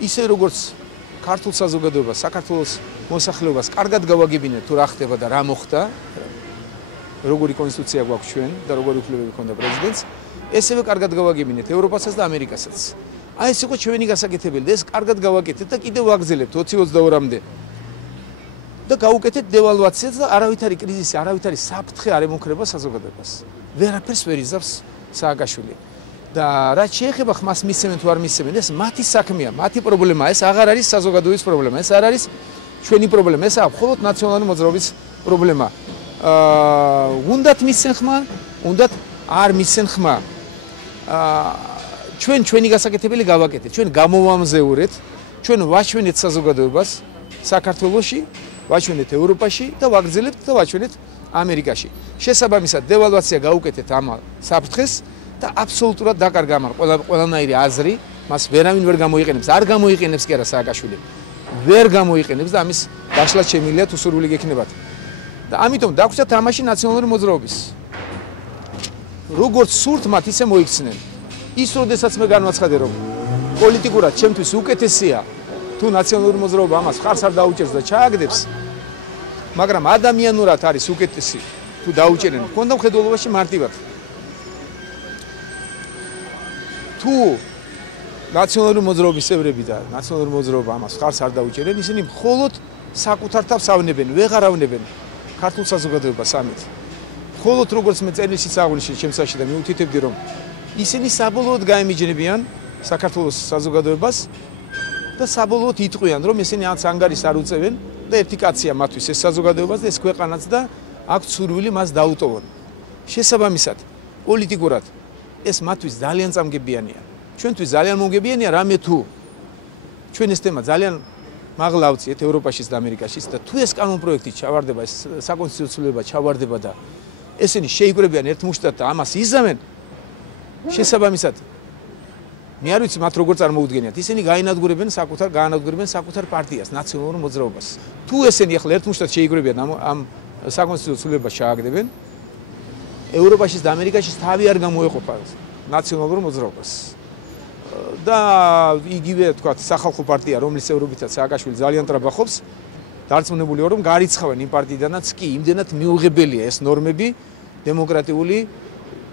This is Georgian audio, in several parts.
ისე როგორც ქართულ საზოგადოებას, საქართველოს მოსახლეობას კარგად გავაგებინეთ თუ რა ხდება და რა მოხდა, როგორი კონსტიტუცია გვაქვს ჩვენ და როგორი უფლებები ჰქონდა პრეზიდენტს, ესევე კარგად გავაგებინეთ ევროპასაც და ამერიკასაც. აი ეს იყო ჩვენი გასაკეთებელი და ეს კარგად გავაკეთეთ და კიდევ ვაგრძელებთ 2022-მდე. და გავუკეთეთ დევალვაციას და არავითარი კრიზისი, არავითარი საფრთხე არ ემუქრება საზოგადოებას. ვერაფერს ვერ იზავს სააკაშვილი. და რაც შეეხება ხმას მისცემენ თუ არ მისცემენ, ეს მათი საქმეა, მათი პრობლემაა, ეს აღარ არის საზოგადოების პრობლემა, ეს არ არის ჩვენი პრობლემა, ეს მხოლოდ ნაციონალური მოძრაობის პრობლემა. უნდათ მისცენ ხმა, უნდათ არ მისცენ ხმა. ჩვენი გასაკეთებელი გავაკეთეთ, ჩვენ გამოვამზეურეთ, ჩვენ ვაჩვენეთ საზოგადოებას საქართველოში, ვაჩვენეთ ევროპაში და ვაგრძელებთ და ვაჩვენეთ ამერიკაში. შესაბამისად, დევალვაცია გაუკეთეთ ამ საფრთხეს და აბსოლუტურად დაკარგა ამან ყველანაირი აზრი, მას ვერავინ ვერ გამოიყენებს, არ გამოიყენებს კი არა სააკაშვილი. ვერ გამოიყენებს და ამის დაშლა შემიძლია თუ სურვილი გექნებათ. და ამიტომ დაგვჭირდა თამაში ნაციონალური მოძრაობის. როგორც სურთ მათ ისე მოიქცნენ. ის როდესაც მე განვაცხადე რომ პოლიტიკურად ჩემთვის უკეთესია თუ ნაციონალური მოძრაობა ამას ხარს არ დაუჭერს და ჩააგდებს, მაგრამ ადამიანურად არის უკეთესი თუ დაუჭერენ. მქონდა მხედველობაში მარტივად. თუ ნაციონალური მოძრაობის წევრები და ნაციონალური მოძრაობა ამას ხარს არ დაუჭერენ, ისინი მხოლოდ საკუთარ თავს ავნებენ, ვეღარ ავნებენ ქართულ საზოგადოებას ამით. მხოლოდ როგორც მე წერილშიც აღვნიშნე ჩემსაში და მიუთითებდი რომ ისინი საბოლოოდ გაემიჯნებიან საქართველოს საზოგადოებას და საბოლოოდ იტყვიან რომ ისინი ანც ანგარის არ უწევენ და ერთი კაცია მათთვის ეს საზოგადოებას და ეს ქვეყანაც და აქვთ სურვილი მას დაუტოვონ. შესაბამისად, პოლიტიკურად ეს მათთვის ძალიან წამგებიანია. ჩვენთვის ძალიან მომგებიანია რამე თუ ჩვენ ეს თემა ძალიან მაღლა ავწიეთ ევროპაშიც და ამერიკაშიც და თუ ეს კანონპროექტი ჩავარდება, ეს საკონსტიტუციო ჩავარდება და ესენი შეიკრებიან ერთმუშტად და ამას იზამენ, შესაბამისად მე არ ვიცი მათ როგორ წარმოუდგენიათ. ისინი გაანადგურებენ საკუთარ პარტიას, ნაციონალურ მოძრაობას. თუ ესენი ახლა ერთმუშტად შეიკრებიან ამ საკონსტიტუციო ჩააგდებენ, ევროპაშიც და ამერიკაშიც თავი არ გამოეყოფა ნაციონალურ მოძრაობას. და იგივე თქვა სახალხო პარტია, რომლის წევრობითაც სააკაშვილი ძალიან ტრაბახობს, დარწმუნებულია რომ გარიცხავენ იმ პარტიიდანაც კი იმდენად მიუღებელია ეს ნორმები დემოკრატიული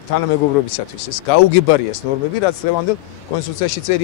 თანამეგობრობისათვის. ეს გაუგებარია ეს ნორმები, რაც დღევანდელ კონსტიტუციაში წერია.